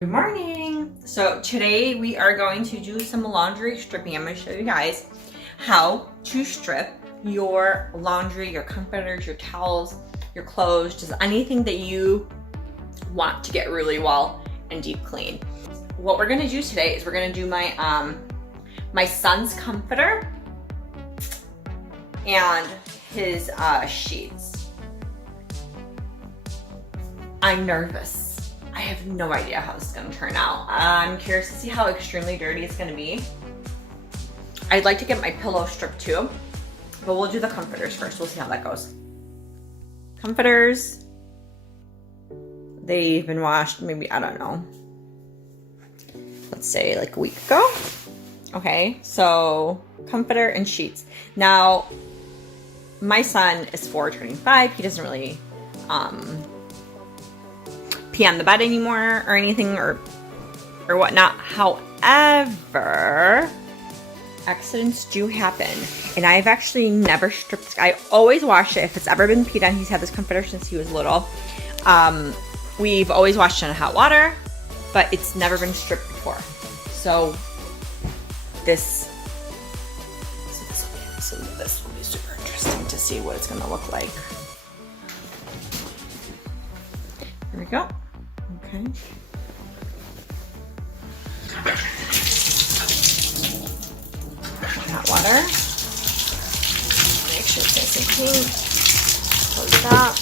Good morning. So today we are going to do some laundry stripping. I'm going to show you guys how to strip your laundry, your comforters, your towels, your clothes, just anything that you want to get really well and deep clean. What we're going to do today is we're going to do my my son's comforter and his sheets. I'm nervous. I have no idea how this is going to turn out. I'm curious to see how extremely dirty it's going to be. I'd like to get my pillow stripped too, but we'll do the comforters first. We'll see how that goes. Comforters, they've been washed maybe, I don't know, let's say like a week ago. Okay, so comforter and sheets. Now, my son is 4, turning 5. He doesn't really pee on the bed anymore or anything or whatnot. However, accidents do happen, and I've actually never stripped. I always wash it if it's ever been peed on. He's had this comforter since he was little. We've always washed it in hot water, but it's never been stripped before. So this will be super interesting to see what it's going to look like. Here we go. Okay. Hot water. Make sure it's nice and clean. Close it up.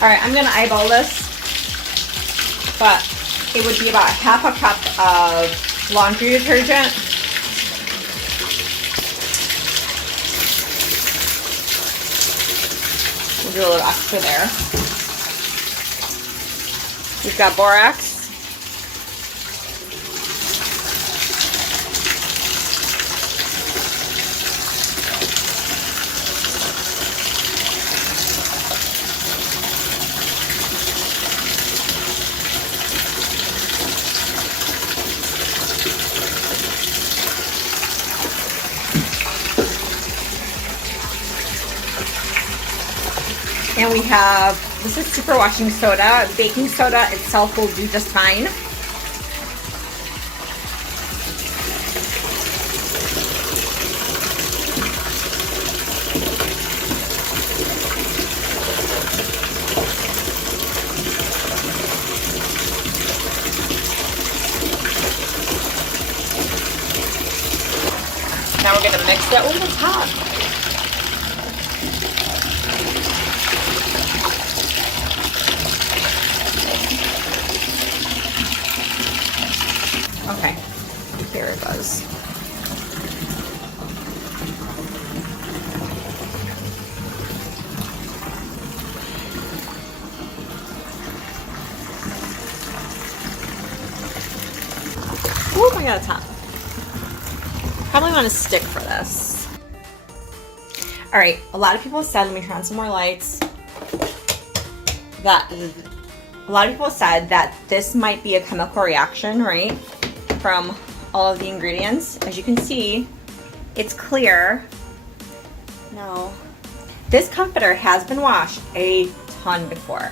Alright, I'm gonna eyeball this, but it would be about half a cup of laundry detergent. We'll do a little extra there. We've got borax. And we have, this is superwashing soda. Baking soda itself will do just fine. Now we're gonna mix that. Oh, it's hot. Okay, here it goes. Oh my god, it's hot. Probably want to stick for this. Alright, a lot of people said, let me turn on some more lights, that a lot of people said that this might be a chemical reaction, right? From all of the ingredients. As you can see, it's clear. No. This comforter has been washed a ton before,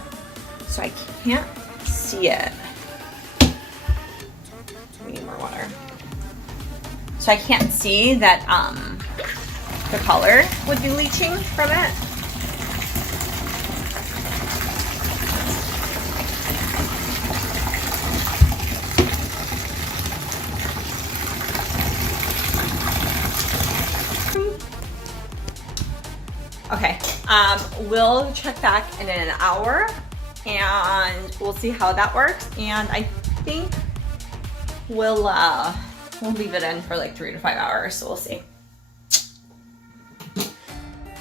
so I can't see it. We need more water. So I can't see that the color would be leaching from it. Okay, we'll check back in an hour and we'll see how that works. And I think we'll leave it in for like 3 to 5 hours, so we'll see.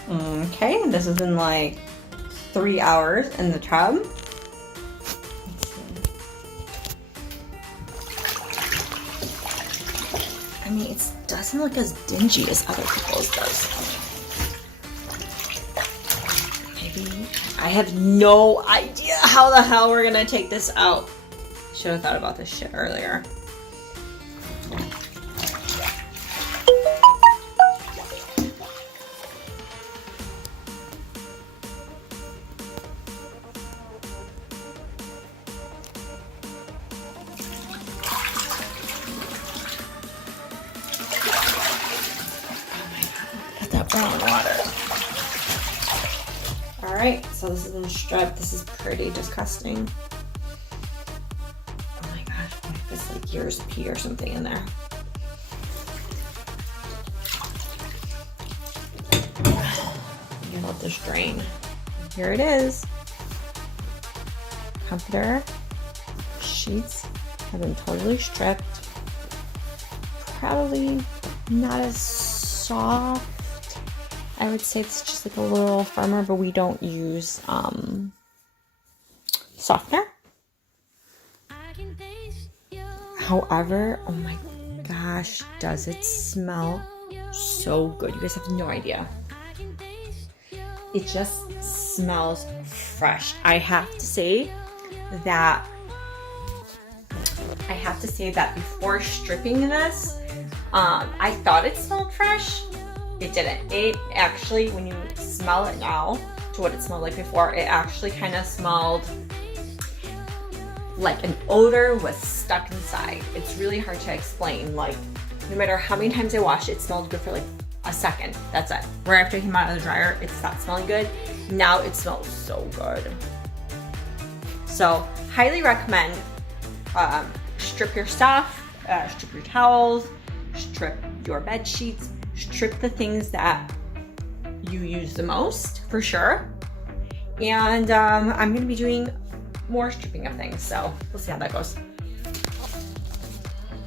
Okay, this is in like 3 hours in the tub. I mean, it doesn't look as dingy as other people's does. I have no idea how the hell we're gonna take this out. Should have thought about this shit earlier. Oh, water. All right, so this is the strip. This is pretty disgusting. Oh my gosh, what if it's like years of pee or something in there? You let this drain. Here it is. Comforter sheets have been totally stripped. Probably not as soft. I would say it's just like a little firmer, but we don't use softener. However, oh my gosh, does it smell so good. You guys have no idea. It just smells fresh. I have to say that before stripping this, I thought it smelled fresh. It didn't. It actually, when you smell it now to what it smelled like before, it actually kind of smelled like an odor was stuck inside. It's really hard to explain. Like, no matter how many times I washed it, it smelled good for like a second. That's it. Right after it came out of the dryer, it stopped smelling good. Now it smells so good. So, highly recommend. Strip your stuff, strip your towels, strip your bed sheets, strip the things that you use the most, for sure. And I'm gonna be doing more stripping of things, so we'll see how that goes.